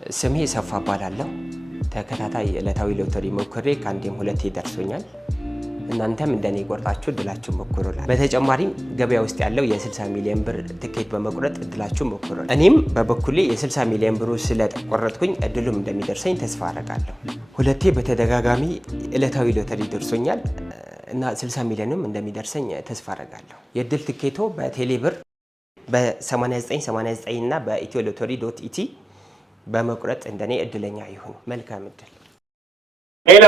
ስሜ ሰፋ እባላለሁ። ተከታታይ ዕለታዊ ሎተሪ ሞክሬ ከአንዴም ሁለቴ ደርሶኛል። እናንተም እንደኔ ቆርጣችሁ እድላችሁን ሞክሩላል። በተጨማሪም ገበያ ውስጥ ያለው የ60 ሚሊዮን ብር ትኬት በመቁረጥ እድላችሁን ሞክሩ። እኔም በበኩሌ የ60 ሚሊዮን ብሩ ስለቆረጥኩኝ እድሉም እንደሚደርሰኝ ተስፋ አደርጋለሁ። ሁለቴ በተደጋጋሚ ዕለታዊ ሎተሪ ደርሶኛል እና 60 ሚሊዮንም እንደሚደርሰኝ ተስፋ አደርጋለሁ። የእድል ትኬቶ በቴሌ ብር በ8989 እና በኢትዮ ሎተሪ .ኢቲ በመቁረጥ እንደኔ እድለኛ ይሁኑ። መልካም እድል። ሄሎ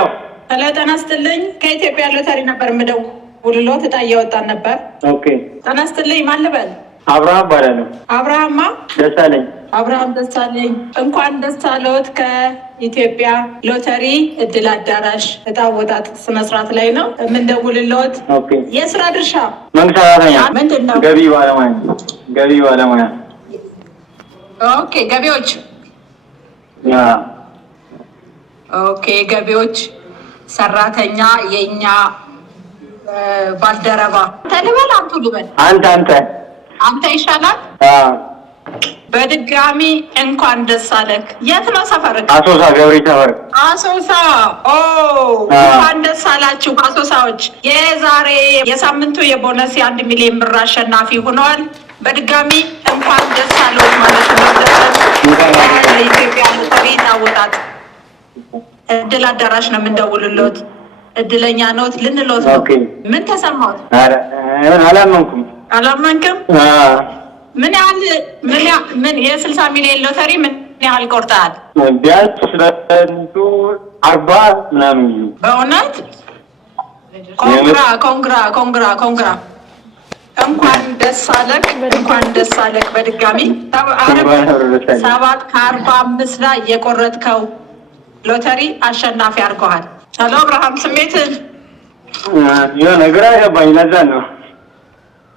ጤና ይስጥልኝ። ከኢትዮጵያ ሎተሪ ነበር የምደውልልዎት። እጣ እያወጣን ነበር። ኦኬ። ጤና ይስጥልኝ። ማን ልበል? አብርሃም እባላለሁ። አብርሃማ ደሳለኝ። አብርሃም ደሳለኝ፣ እንኳን ደስ አለዎት። ከኢትዮጵያ ሎተሪ እድል አዳራሽ እጣ አወጣጥ ስነስርዓት ላይ ነው የምንደውልልዎት። ኦኬ። የስራ ድርሻ መንግስት ሰራተኛ። ምንድን ነው? ገቢ ባለሙያ። ገቢ ባለሙያ። ኦኬ። ገቢዎች። ያ ኦኬ። ገቢዎች ሰራተኛ፣ የኛ ባልደረባ። ተልበል አንቱ ልበል? አንተ ይሻላል። በድጋሚ እንኳን ደስ አለህ። የት ነው ሰፈርህ? አሶሳ ገብሪ ሰፈር። አሶሳ። እንኳን ደስ አላችሁ አሶሳዎች። የሳምንቱ የቦነስ የ1 ሚሊዮን ብር አሸናፊ ሆነዋል። በድጋሚ እንኳን ደስ አለዎት ማለት ነው። ለኢትዮጵያ ሎተሪ አወጣጥ እድል አዳራሽ ነው የምንደውልልዎት። እድለኛ ነዎት ልንልዎት ነው። ምን ተሰማዎት? አላመንክም? ምን የ60 ሚሊዮን ሎተሪ ምን ያህል ቆርጠሃል? ቢያንስ 40 ምናምን። በእውነት ኮንግራ። እንኳን ደስ አለህ፣ እንኳን ደስ አለህ። በድጋሚ 7/45 ላይ የቆረጥከው ሎተሪ አሸናፊ አድርገዋል። ሄሎ አብርሃም፣ ስሜትን የሆነ ግራ ገባኝ። ለዛ ነው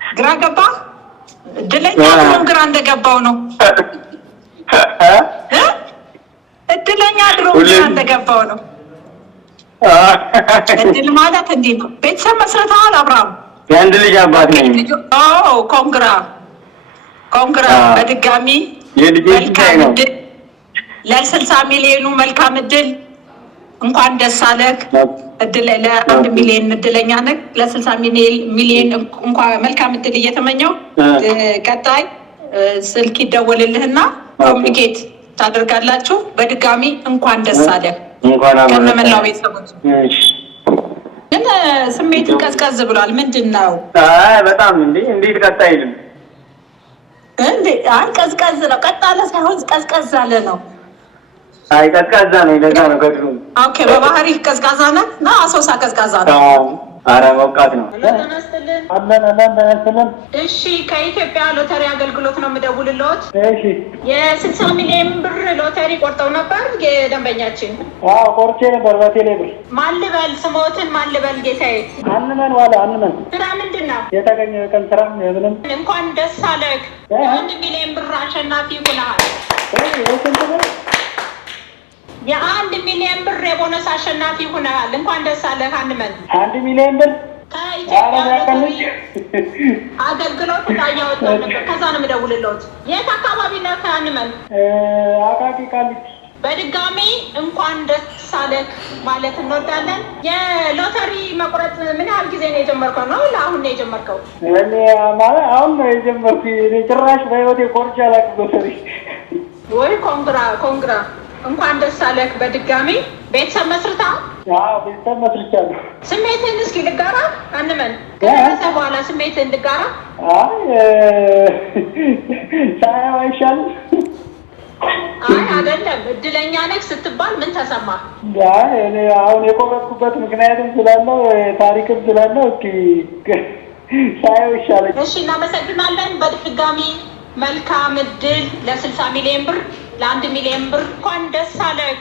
ግራ ገባ። እድለኛ ድሮም ግራ እንደገባው ነው። እድለኛ ድሮም ግራ እንደገባው ነው። እድል ማለት እንዲህ ነው። ቤተሰብ መስርተሃል አብርሃም? የአንድ ልጅ አባት ነኝ። ኮንግራ። በድጋሚ መልካም እድል። ለ60 ሚሊዮኑ መልካም እድል። እንኳን ደስ አለህ። ለ1 ሚሊዮን እድለኛ ነህ። ለ60 ሚሊዮን እንኳን መልካም እድል እየተመኘው ቀጣይ ስልክ ይደወልልህና ኮሚኒኬት ታደርጋላችሁ። በድጋሚ እንኳን ደስ አለህ ከነመላው ቤተሰቦች። ግን ስሜትን ቀዝቀዝ ብሏል። ምንድን ነው? በጣም እንዴት ቀጣ አይልም እንዴ? ቀዝቀዝ ነው። ቀጣለ ሳይሆን ቀዝቀዝ አለ ነው። ቀዝቃዛ ነው። ለዛ ነው ገድሉ። ኦኬ። በባህሪ ቀዝቃዛ ነው እና አሶሳ ቀዝቃዛ ነው። አረ ሞቃት ነው። አለን። እሺ፣ ከኢትዮጵያ ሎተሪ አገልግሎት ነው የምደውልልዎት። እሺ። የ60 ሚሊዮን ብር ሎተሪ ቆርጠው ነበር የደንበኛችን? ቆርጬ ነበር በቴሌ ብር። ማን ልበል? ስሞትን ማን ልበል ጌታዬ? አንመን ስራ ምንድን ነው? የተገኘ ቀን ስራ ምንም። እንኳን ደስ አለህ። የ1 ሚሊዮን ብር አሸናፊ ሆነሃል። የ1 ሚሊዮን ብር የቦነስ አሸናፊ ሆነሃል። እንኳን ደስ አለህ አንመን። 1 ሚሊዮን ብር ከኢትዮጵያ ሎተሪ አገልግሎት እያወጣን ነበር። ከዛ ነው የምደውልልዎት። የት አካባቢ ነህ አንመን? አቃቂ ቃሊቲ። በድጋሚ እንኳን ደስ አለህ ማለት እንወዳለን። የሎተሪ መቁረጥ ምን ያህል ጊዜ ነው የጀመርከው? ነው ለአሁን ነው የጀመርከው? እኔ ማለት አሁን ነው የጀመርኩ። ጭራሽ በህይወቴ ቆርጬ አላውቅም ሎተሪ። ወይ ኮንግራ። እንኳን ደስ አለህ በድጋሚ። ቤተሰብ መስርታ? ቤተሰብ መስርቻለሁ። ስሜትህን እስኪ ልጋራ አንመን። ከደረሰ በኋላ ስሜትህን ልጋራ። ሳያው አይሻልም? አይደለም። እድለኛ ነህ ስትባል ምን ተሰማ? እኔ አሁን የቆረጥኩበት ምክንያትም ስላለው ታሪክም ስላለው እስኪ ሳያው ይሻለኝ። እሺ፣ እናመሰግናለን። በድጋሚ መልካም እድል። ለ60 ሚሊዮን ብር፣ ለ1 ሚሊዮን ብር እንኳን ደስ አለህ።